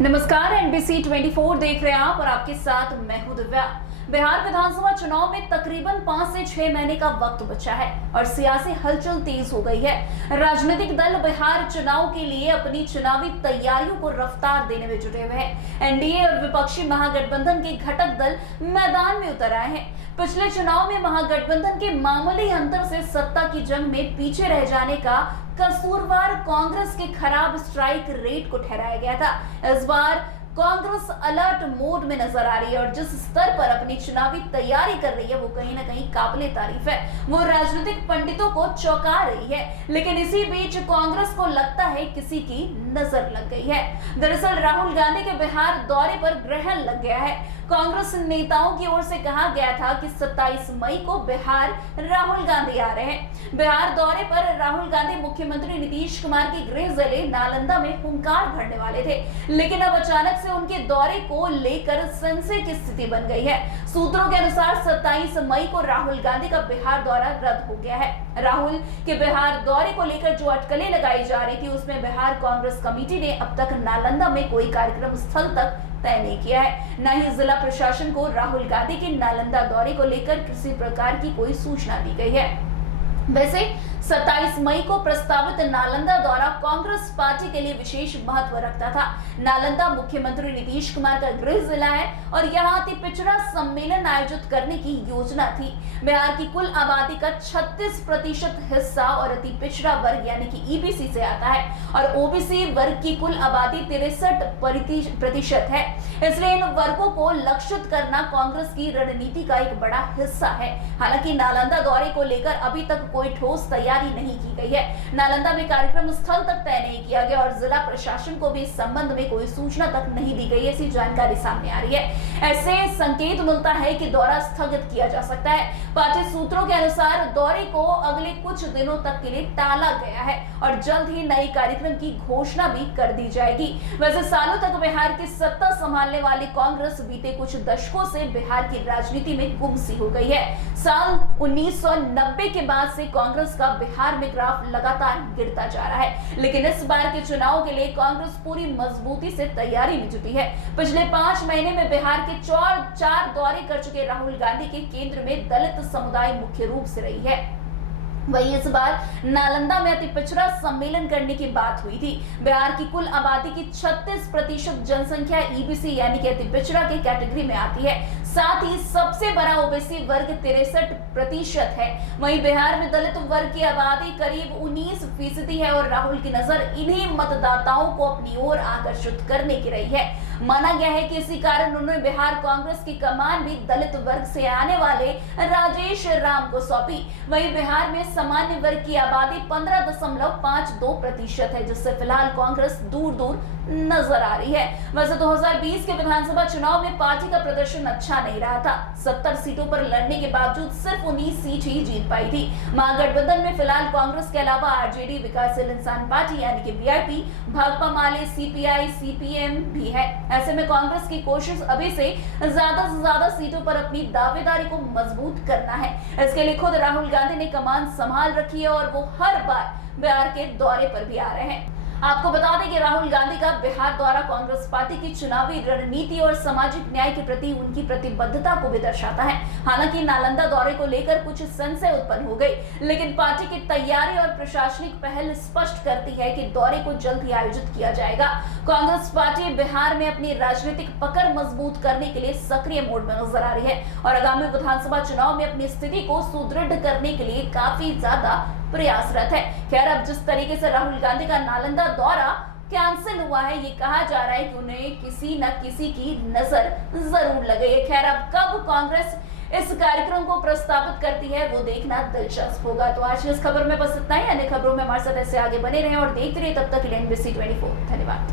नमस्कार, एनबीसी 24 देख रहे हैं आप और आपके साथ मैं हूं दिव्या। बिहार विधानसभा चुनाव में तकरीबन 5 से 6 महीने का वक्त बचा है और सियासी हलचल तेज हो गई है। राजनीतिक दल बिहार चुनाव के लिए अपनी चुनावी तैयारियों को रफ्तार देने में जुटे हुए हैं। एनडीए और विपक्षी महागठबंधन के घटक दल मैदान में उतर आए हैं। पिछले चुनाव में महागठबंधन के मामूली अंतर से सत्ता की जंग में पीछे रह जाने का कसूरवार कांग्रेस के खराब स्ट्राइक रेट को ठहराया गया था। इस बार कांग्रेस अलर्ट मोड में नजर आ रही है और जिस स्तर पर अपनी चुनावी तैयारी कर रही है वो कहीं ना कहीं काबिले तारीफ है। वो राजनीतिक पंडितों को चौंका रही है, लेकिन इसी बीच कांग्रेस को लगता है किसी की नजर लग गई है। दरअसल राहुल गांधी के बिहार दौरे पर ग्रहण लग गया है। कांग्रेस नेताओं की ओर से कहा गया था कि 27 मई को बिहार राहुल गांधी आ रहे हैं। बिहार दौरे पर राहुल गांधी मुख्यमंत्री नीतीश कुमार के गृह जिले नालंदा में हुंकार भरने वाले थे, लेकिन अब अचानक से उनके दौरे को लेकर संशय की स्थिति बन गई है। सूत्रों के अनुसार 27 मई को राहुल गांधी का बिहार दौरा रद्द हो गया है। राहुल के बिहार दौरे को लेकर जो अटकलें लगाई जा रही थी उसमें बिहार कांग्रेस कमेटी ने अब तक नालंदा में कोई कार्यक्रम स्थल तक तय नहीं किया है। न ही जिला प्रशासन को राहुल गांधी के नालंदा दौरे को लेकर किसी प्रकार की कोई सूचना दी गई है। वैसे 27 मई को प्रस्तावित नालंदा दौरा कांग्रेस पार्टी के लिए विशेष महत्व रखता था। नालंदा मुख्यमंत्री नीतीश कुमार का गृह जिला है और यहाँ अति पिछड़ा सम्मेलन आयोजित करने की योजना थी। बिहार की कुल आबादी का 36% हिस्सा और अति पिछड़ा वर्ग यानी कि ईबीसी से आता है और ओबीसी वर्ग की कुल आबादी 63% है। इसलिए इन वर्गों को लक्षित करना कांग्रेस की रणनीति का एक बड़ा हिस्सा है। हालांकि नालंदा दौरे को लेकर अभी तक कोई ठोस तैयारी नहीं की गई है। नालंदा में कार्यक्रम स्थल तक तय नहीं किया गया और जिला प्रशासन को भी इस संबंध में कोई सूचना तक नहीं दी गई, ऐसी जानकारी सामने आ रही है। ऐसे संकेत मिलता है कि दौरा स्थगित किया जा सकता है। पार्टी सूत्रों के अनुसार दौरे को अगले कुछ दिनों तक के लिए टाला गया है और जल्द ही नए कार्यक्रम की घोषणा भी कर दी जाएगी। वैसे सालों तक बिहार की सत्ता संभालने वाली कांग्रेस बीते कुछ दशकों से बिहार की राजनीति में गुम सी हो गई है। साल 1990 के बाद से कांग्रेस का बिहार में ग्राफ लगातार गिरता जा रहा है, लेकिन इस बार के चुनाव के लिए कांग्रेस पूरी मजबूती से तैयारी में जुटी है। पिछले 5 महीने में बिहार के 4 दौरे कर चुके राहुल गांधी के केंद्र में दलित समुदाय मुख्य रूप से रही है। वही इस बार नालंदा में अति पिछड़ा सम्मेलन करने की बात हुई थी। बिहार की कुल आबादी की 36% जनसंख्या ईबीसी यानी कि अति पिछड़ा के कैटेगरी में आती है। साथ ही सबसे बड़ा ओबीसी वर्ग 63% है। वहीं बिहार में दलित वर्ग की आबादी करीब 19% है और राहुल की नजर इन्हीं मतदाताओं को अपनी ओर आकर्षित करने की रही है। माना गया है कि इसी कारण उन्होंने बिहार कांग्रेस की कमान भी दलित वर्ग से आने वाले राजेश राम को सौंपी। वहीं बिहार में सामान्य वर्ग की आबादी 15.52% है, जिससे फिलहाल कांग्रेस दूर दूर नजर आ रही है। वैसे 2020 के विधानसभा चुनाव में पार्टी का प्रदर्शन अच्छा नहीं रहा था। 70 सीटों पर लड़ने के बावजूद सिर्फ 19 सीट ही जीत पाई थी। महागठबंधन में फिलहाल कांग्रेस के अलावा आरजेडी, विकासशील इंसान पार्टी यानी कि वीआईपी, भाकपा माले, सीपीआई, सीपीएम भी है। ऐसे में कांग्रेस की कोशिश अभी से ज्यादा सीटों पर अपनी दावेदारी को मजबूत करना है। इसके लिए खुद राहुल गांधी ने कमान संभाल रखी है और वो हर बार बिहार के दौरे पर भी आ रहे हैं। आपको बता दें कि राहुल गांधी का बिहार दौरा कांग्रेस पार्टी की चुनावी रणनीति और सामाजिक न्याय के प्रति उनकी प्रतिबद्धता को भी दर्शाता है। हालांकि नालंदा दौरे को लेकर कुछ संशय उत्पन्न हो गई, लेकिन पार्टी की तैयारी और प्रशासनिक पहल स्पष्ट करती है कि दौरे को जल्द ही आयोजित किया जाएगा। कांग्रेस पार्टी बिहार में अपनी राजनीतिक पकड़ मजबूत करने के लिए सक्रिय मोड में नजर आ रही है और आगामी विधानसभा चुनाव में अपनी स्थिति को सुदृढ़ करने के लिए काफी ज्यादा प्रयासरत है। खैर, अब जिस तरीके से राहुल गांधी का नालंदा दौरा कैंसिल हुआ है, ये कहा जा रहा है कि उन्हें किसी न किसी की नजर जरूर लग गई है। खैर, अब कब कांग्रेस इस कार्यक्रम को प्रस्तावित करती है वो देखना दिलचस्प होगा। तो आज की इस खबर में बस इतना ही। अन्य खबरों में हमारे साथ ऐसे आगे बने रहें और देखते रहिए। तब तक एनबीसी 24। धन्यवाद।